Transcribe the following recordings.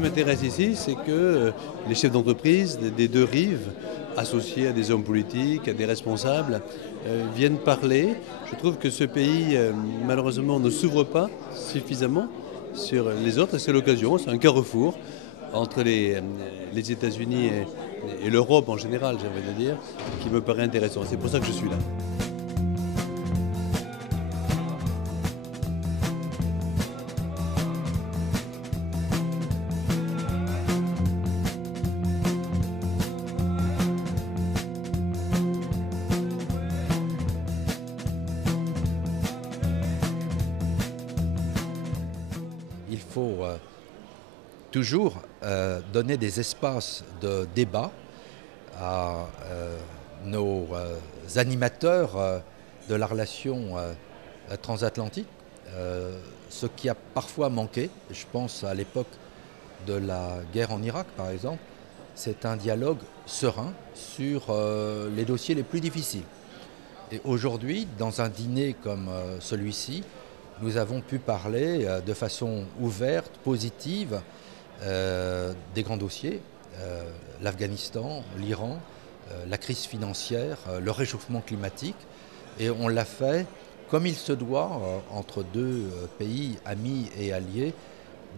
qui m'intéresse ici, c'est que les chefs d'entreprise des deux rives, associés à des hommes politiques, à des responsables, viennent parler. Je trouve que ce pays, malheureusement, ne s'ouvre pas suffisamment sur les autres. C'est l'occasion, c'est un carrefour entre les États-Unis et l'Europe en général, j'ai envie de dire, qui me paraît intéressant. C'est pour ça que je suis là. Il faut toujours donner des espaces de débat à nos animateurs de la relation transatlantique, ce qui a parfois manqué, je pense à l'époque de la guerre en Irak par exemple, c'est un dialogue serein sur les dossiers les plus difficiles. Et aujourd'hui, dans un dîner comme celui-ci, nous avons pu parler de façon ouverte, positive, des grands dossiers, l'Afghanistan, l'Iran, la crise financière, le réchauffement climatique. Et on l'a fait comme il se doit entre deux pays amis et alliés,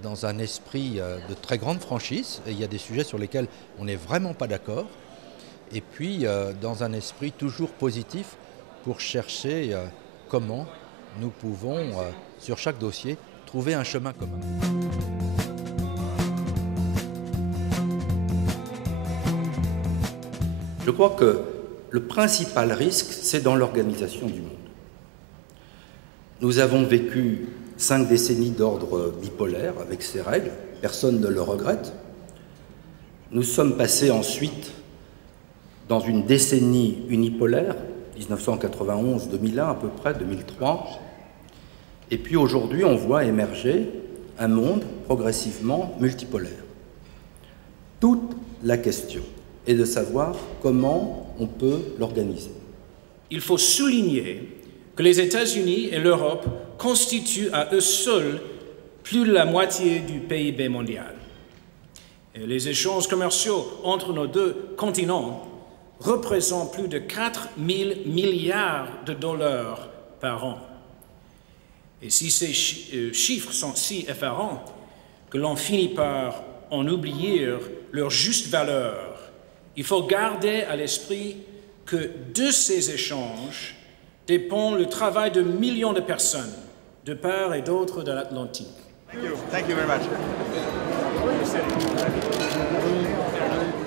dans un esprit de très grande franchise. Et il y a des sujets sur lesquels on n'est vraiment pas d'accord. Et puis dans un esprit toujours positif pour chercher comment nous pouvons, sur chaque dossier, trouver un chemin commun. Je crois que le principal risque, c'est dans l'organisation du monde. Nous avons vécu 5 décennies d'ordre bipolaire avec ses règles, personne ne le regrette. Nous sommes passés ensuite dans une décennie unipolaire, 1991-2001 à peu près, 2003. Et puis aujourd'hui, on voit émerger un monde progressivement multipolaire. Toute la question est de savoir comment on peut l'organiser. Il faut souligner que les États-Unis et l'Europe constituent à eux seuls plus de la moitié du PIB mondial. Et les échanges commerciaux entre nos deux continents représentent plus de 4 000 milliards de dollars par an. Et si ces chiffres sont si effarants que l'on finit par en oublier leur juste valeur, il faut garder à l'esprit que de ces échanges dépend le travail de millions de personnes, de part et d'autre de l'Atlantique. Thank you very much.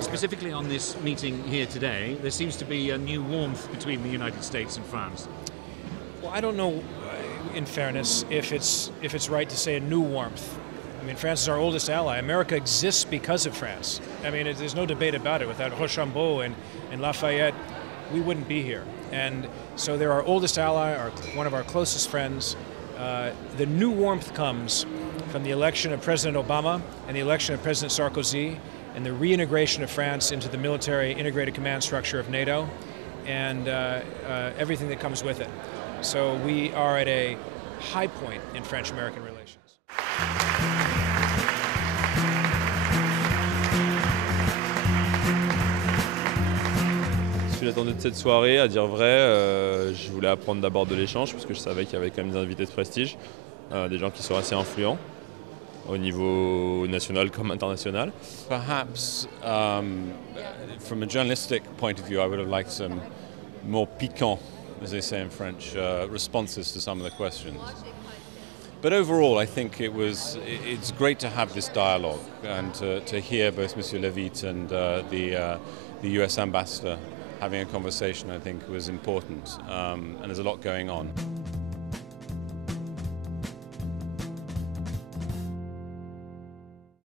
Specifically on this meeting here today, there seems to be a new warmth between the United States and France. Well, I don't know, in fairness, if it's right to say a new warmth. I mean, France is our oldest ally. America exists because of France. I mean, there's no debate about it. Without Rochambeau and Lafayette, we wouldn't be here. And so they're our oldest ally, one of our closest friends. The new warmth comes from the election of President Obama and the election of President Sarkozy and the reintegration of France into the military integrated command structure of NATO and everything that comes with it. So we are at a high point in French-American relations. Je suis attendu de cette soirée, à dire vrai, je voulais apprendre d'abord de l'échange parce que je savais qu'il y avait quand même des invités de prestige, des gens qui sont assez influents au niveau national comme international. Perhaps from a journalistic point of view, I would have liked some more piquant, as they say in French, responses to some of the questions. But overall, I think it's great to have this dialogue and to hear both Monsieur Levitt and the US ambassador having a conversation. I think was important, and there's a lot going on.